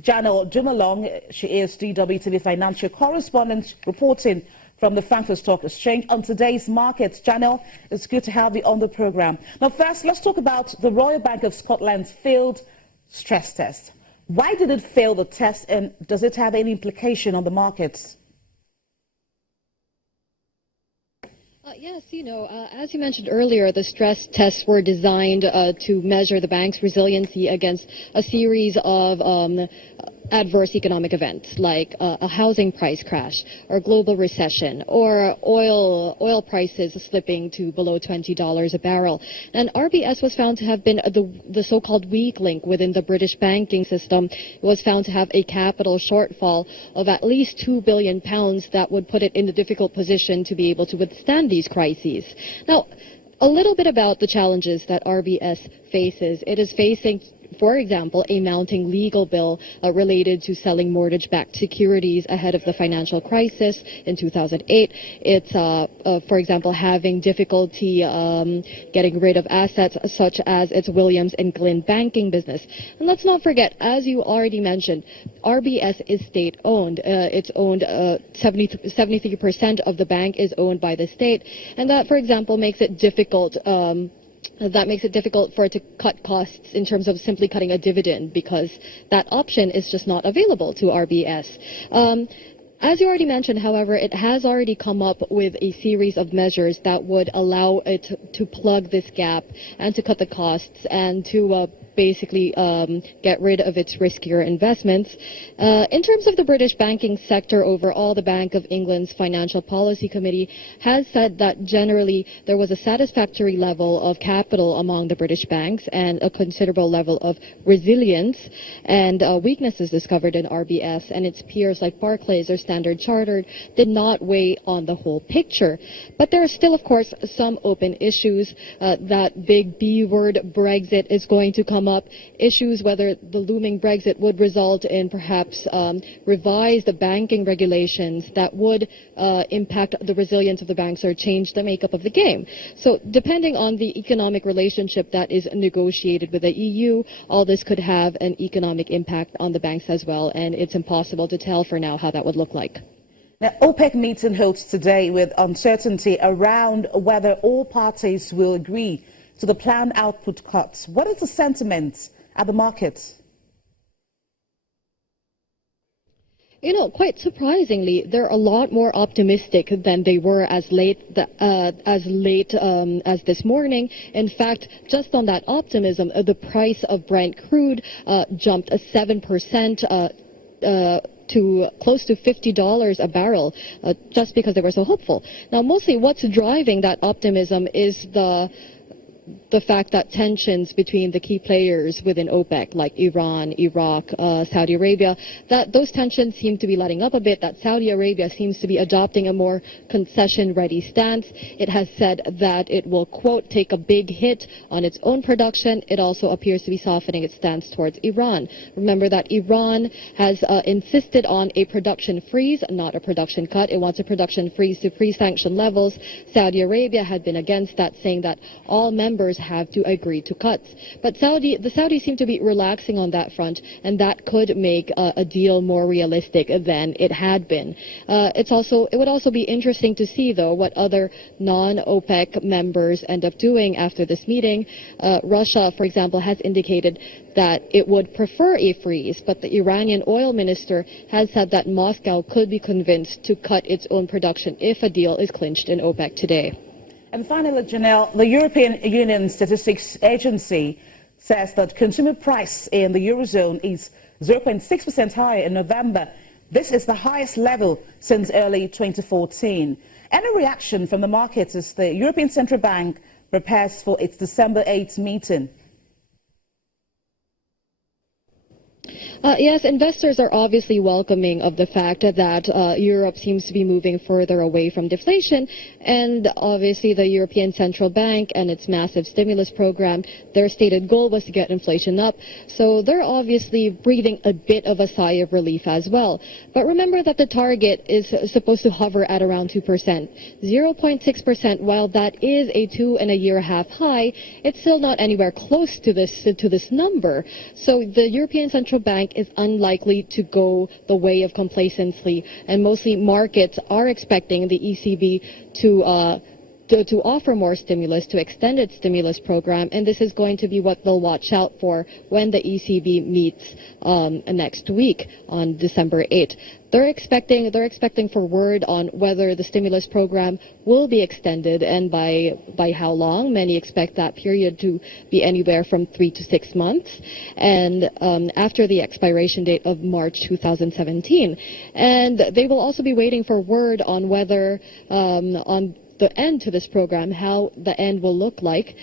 Janelle Jumalong, she is DWTV financial correspondent reporting from the Frankfurt Stock Exchange on today's markets. Janelle, it's good to have you on the program. Now, first, let's talk about the Royal Bank of Scotland's failed stress test. Why did it fail the test, and does it have any implication on the markets? Yes, as you mentioned earlier, the stress tests were designed to measure the bank's resiliency against a series of adverse economic events like a housing price crash or global recession or oil prices slipping to below $20 a barrel. And RBS was found to have been the so-called weak link within the British banking system. It was found to have a capital shortfall of at least £2 billion that would put it in a difficult position to be able to withstand these crises. Now, a little bit about the challenges that RBS faces. It is facing, for example, a mounting legal bill related to selling mortgage-backed securities ahead of the financial crisis in 2008. It's, for example, having difficulty getting rid of assets such as its Williams and Glyn banking business. And let's not forget, as you already mentioned, RBS is state-owned. It's owned 73% of the bank is owned by the state, and that, for example, makes it difficult. That makes it difficult for it to cut costs in terms of simply cutting a dividend, because that option is just not available to RBS. As you already mentioned, however, it has already come up with a series of measures that would allow it to plug this gap and to cut the costs and to basically get rid of its riskier investments. In terms of the British banking sector overall, the Bank of England's Financial Policy Committee has said that generally there was a satisfactory level of capital among the British banks and a considerable level of resilience, and weaknesses discovered in RBS and its peers like Barclays or Standard Chartered did not weigh on the whole picture. But there are still, of course, some open issues. That big B word, Brexit, is going to come up. Issues whether the looming Brexit would result in perhaps revised banking regulations that would impact the resilience of the banks or change the makeup of the game. So depending on the economic relationship that is negotiated with the EU, all this could have an economic impact on the banks as well, and it's impossible to tell for now how that would look like. Now, OPEC meeting holds today with uncertainty around whether all parties will agree to the planned output cuts. What is the sentiment at the market? Quite surprisingly, they're a lot more optimistic than they were as late as this morning. In fact, just on that optimism, the price of Brent crude jumped 7%. To close to $50 a barrel, just because they were so hopeful. Now, mostly what's driving that optimism is the fact that tensions between the key players within OPEC, like Iran, Iraq, Saudi Arabia, that those tensions seem to be letting up a bit, that Saudi Arabia seems to be adopting a more concession-ready stance. It has said that it will, quote, take a big hit on its own production. It also appears to be softening its stance towards Iran. Remember that Iran has insisted on a production freeze, not a production cut. It wants a production freeze to pre-sanction levels. Saudi Arabia had been against that, saying that all members have to agree to cuts. But the Saudis seem to be relaxing on that front, and that could make a deal more realistic than it had been. It would also be interesting to see, though, what other non-OPEC members end up doing after this meeting. Russia, for example, has indicated that it would prefer a freeze, but the Iranian oil minister has said that Moscow could be convinced to cut its own production if a deal is clinched in OPEC today. And finally, Janelle, the European Union Statistics Agency says that consumer price in the Eurozone is 0.6% higher in November. This is the highest level since early 2014. Any reaction from the markets as the European Central Bank prepares for its December 8th meeting? Yes, investors are obviously welcoming of the fact that Europe seems to be moving further away from deflation, and obviously the European Central Bank and its massive stimulus program, their stated goal was to get inflation up, so they're obviously breathing a bit of a sigh of relief as well. But remember that the target is supposed to hover at around 2%. 0.6%, while that is a 2.5-year high, it's still not anywhere close to this number. So the European Central Bank bank is unlikely to go the way of complacency, and mostly markets are expecting the ECB to offer more stimulus, to extend its stimulus program, and this is going to be what they'll watch out for when the ECB meets next week on December 8th. They're expecting for word on whether the stimulus program will be extended and by how long. Many expect that period to be anywhere from 3 to 6 months, and after the expiration date of March 2017. And they will also be waiting for word on whether on the end to this program, how the end will look like,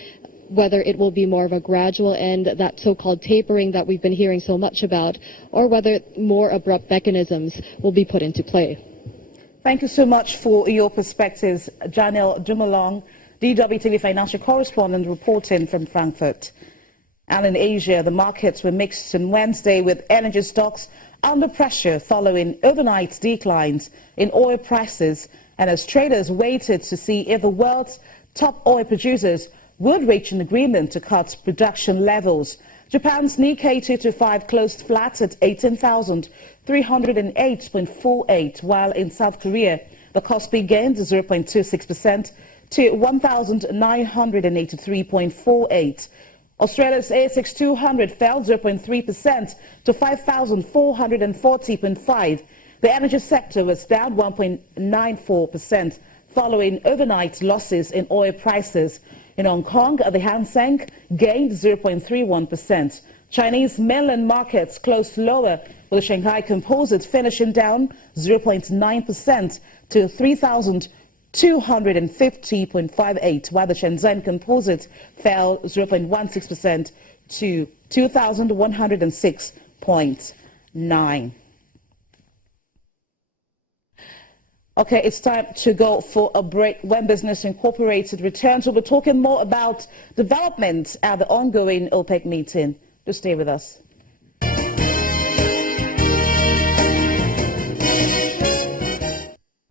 whether it will be more of a gradual end, that so-called tapering that we've been hearing so much about, or whether more abrupt mechanisms will be put into play. Thank you so much for your perspectives, Janelle Dumoulin, DWTV financial correspondent, reporting from Frankfurt. And in Asia, the markets were mixed on Wednesday, with energy stocks under pressure following overnight declines in oil prices, and as traders waited to see if the world's top oil producers would reach an agreement to cut production levels. Japan's Nikkei 225 closed flat at 18,308.48, while in South Korea, the Kospi gained 0.26% to 1,983.48. Australia's ASX 200 fell 0.3% to 5,440.5. The energy sector was down 1.94% following overnight losses in oil prices. In Hong Kong, the Hang Seng gained 0.31%. Chinese mainland markets closed lower, with the Shanghai Composite finishing down 0.9% to 3,250.58, while the Shenzhen Composite fell 0.16% to 2,106.9. Okay, it's time to go for a break. When Business Incorporated returns, we'll be talking more about developments at the ongoing OPEC meeting. Do stay with us.